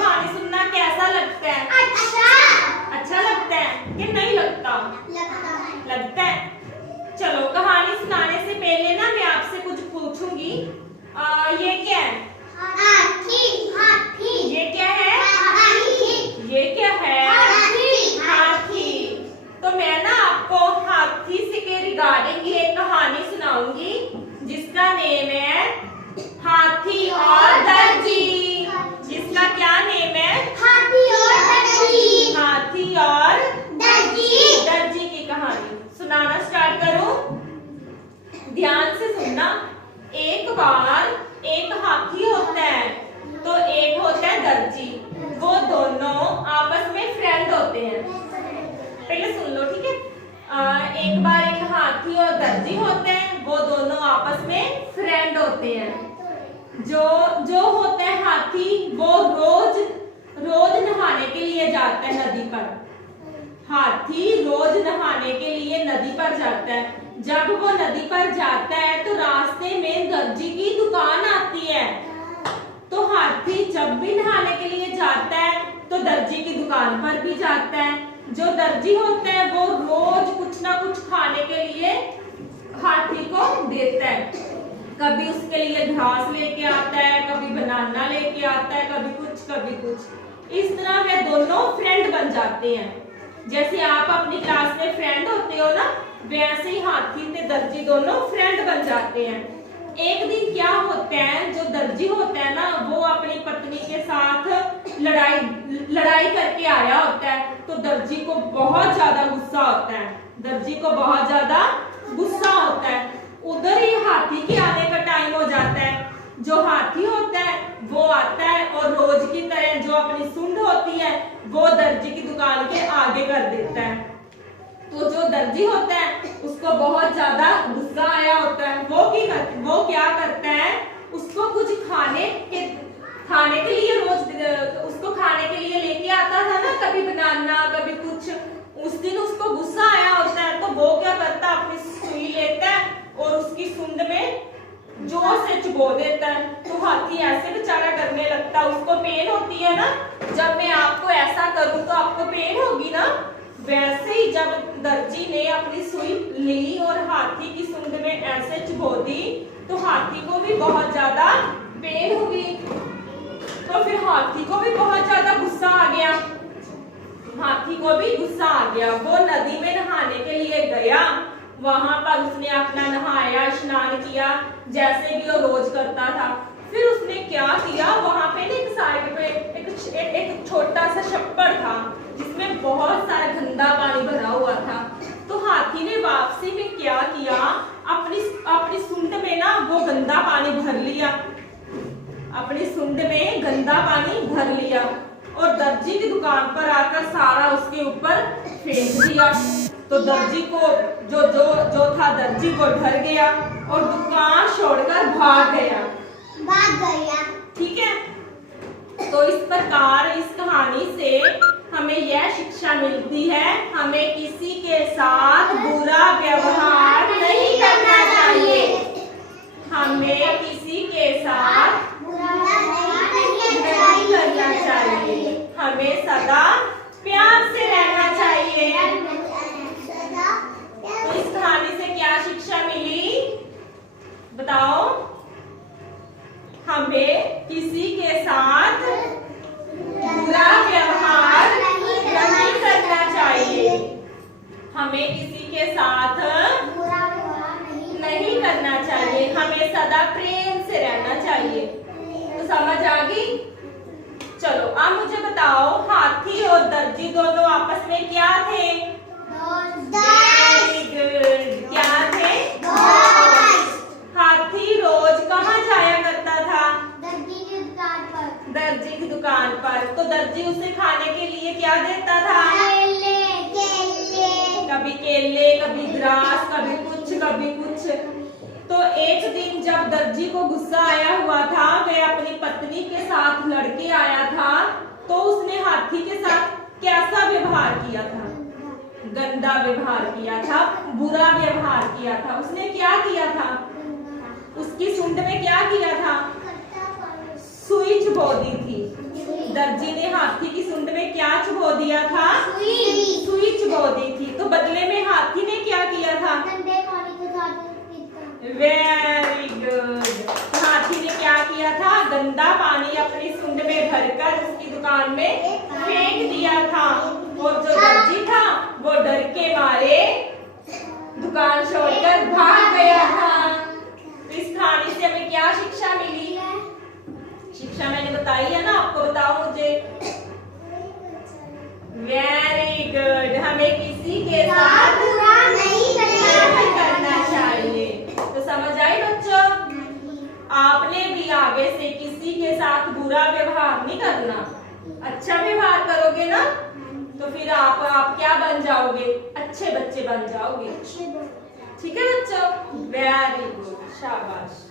कहानी सुनना कैसा लगता है? अच्छा लगता है कि नहीं लगता? लगता है। चलो कहानी सुनाने से पहले ना मैं आपसे कुछ पूछूंगी। ये क्या है? हाथी। ये क्या है? ये क्या है? हाथी। तो मैं ना आपको हाथी से के रिगार्डिंग एक कहानी सुनाऊंगी जिसका नेम है हाथी और दर्जी। जिसका क्या नेम है? हाथी और दर्जी की कहानी सुनाना स्टार्ट करूं? ध्यान से सुनना। एक बार एक हाथी होता है तो एक होता है दर्जी। वो दोनों आपस में फ्रेंड होते हैं। पहले सुन लो, ठीक है? एक बार एक हाथी और दर्जी होते हैं, वो दोनों आपस में फ्रेंड होते हैं। जो होता है हाथी वो रोज नहाने के लिए जाता है नदी पर। हाथी रोज नहाने के लिए नदी पर जाता है। जब वो नदी पर जाता है तो रास्ते में दर्जी की दुकान आती है। तो हाथी जब भी नहाने के लिए जाता है तो दर्जी की दुकान पर भी जाता है। जो दर्जी होता है वो रोज कुछ ना कुछ खाने के लिए हाथी को देता है। कभी उसके लिए घास लेके आता है, कभी बनाना लेके आता है, कभी कुछ। इस तरह वे दोनों फ्रेंड बन जाते हैं। जैसे आप अपनी क्लास में फ्रेंड होते हो ना, वैसे ही हाथी से दर्जी दोनों फ्रेंड बन जाते हैं। एक दिन क्या होता है, जो दर्जी होता है ना वो अपनी पत्नी के साथ लड़ाई करके आया होता है। तो दर्जी को बहुत ज्यादा गुस्सा होता है। उधर ही हाथी के आने का टाइम हो जाता है। जो हाथी होता है वो आता है और रोज की तरह जो अपनी सूंड होती है वो दर्जी की दुकान के आगे कर देता है। तो जो दर्जी होता है उसको बहुत ज्यादा गुस्सा आया होता है। वो क्या करता है, उसको कुछ खाने के लिए रोज उसको खाने के लिए लेके आता था ना, कभी बनाना कभी कुछ। उस दिन उसको गुस्सा आया होता है तो वो क्या करता है, अपनी सुई लेता है और उसकी सूंड में जोर से चुभो देता है। तो हाथी ऐसे बेचारा करने लगता है। उसको पेन होती है ना, जब मैं आपको ऐसा करूं तो आपको पेन होगी ना। वैसे ही जब दर्जी ने अपनी सुई ली और हाथी की सूंड में ऐसे चुभो दी तो हाथी को भी बहुत ज्यादा पेन हुई। तो फिर हाथी को भी बहुत ज्यादा गुस्सा आ गया। वो नदी में नहाने के लिए गया। वहां पर उसने अपना नहाया, स्नान किया जैसे भी वो रोज करता था। फिर उसने क्या किया, वहां पे एक साइड पे एक छोटा सा छप्पर था जिसमें बहुत सारा गंदा पानी भरा हुआ था। तो हाथी ने वापसी में क्या किया, अपनी सूंड में ना वो गंदा पानी भर लिया और दर्जी की दुकान पर आकर सारा उसके ऊपर फेंक दिया। तो दर्जी को जो था दर्जी को डर गया और दुकान छोड़कर भाग गया। ठीक है? तो इस प्रकार इस कहानी से हमें यह शिक्षा मिलती है, हमें किसी के साथ बुरा व्यवहार नहीं करना चाहिए। हमें किसी के साथ नहीं करना चाहिए। हमें सदा प्यार से रहना चाहिए। तो इस कहानी से क्या शिक्षा मिली बताओ? हमें किसी के साथ बुरा व्यवहार नहीं करना चाहिए। हमें किसी के साथ नहीं करना चाहिए। हमें सदा प्रेम से रहना चाहिए। तो समझ आ गई? चलो अब मुझे बताओ, हाथी और दर्जी दोनों आपस में क्या थे? Very good. क्या थे? हाथी रोज कहाँ जाया करता था? दर्जी की दुकान पर। तो दर्जी उसे खाने के लिए क्या देता था? कभी केले, कभी ग्रास, कभी कुछ। तो एक दिन जब दर्जी को गुस्सा आया हुआ था, वह अपनी पत्नी के साथ लड़के आया था, तो उसने हाथी के साथ कैसा व्यवहार किया था? गंदा व्यवहार किया था, बुरा व्यवहार किया था। उसने क्या किया था? उसकी सूंड में क्या किया था? सुई चुभो दी थी। दर्जी बो दिया था? सुई चुबो दी थी। तो बदले में हाथी ने क्या किया था? Very good. हाथी ने क्या किया था? गंदा पानी अपनी सुंड में भरकर उसकी दुकान में फेंक दिया था। और जो दर्जी था वो डर के मारे दुकान छोड़कर भाग गया था। इस कहानी से हमें क्या शिक्षा मिली? शिक्षा मैंने बताई है ना आपको, बताओ मुझे। Very good. हमें किसी के साथ बुरा नहीं करना चाहिए। तो समझ आई बच्चों? आपने भी आगे से किसी के साथ बुरा व्यवहार नहीं करना, अच्छा व्यवहार करोगे ना तो फिर आप क्या बन जाओगे? अच्छे बच्चे बन जाओगे। ठीक है बच्चों? वेरी गुड, शाबाश।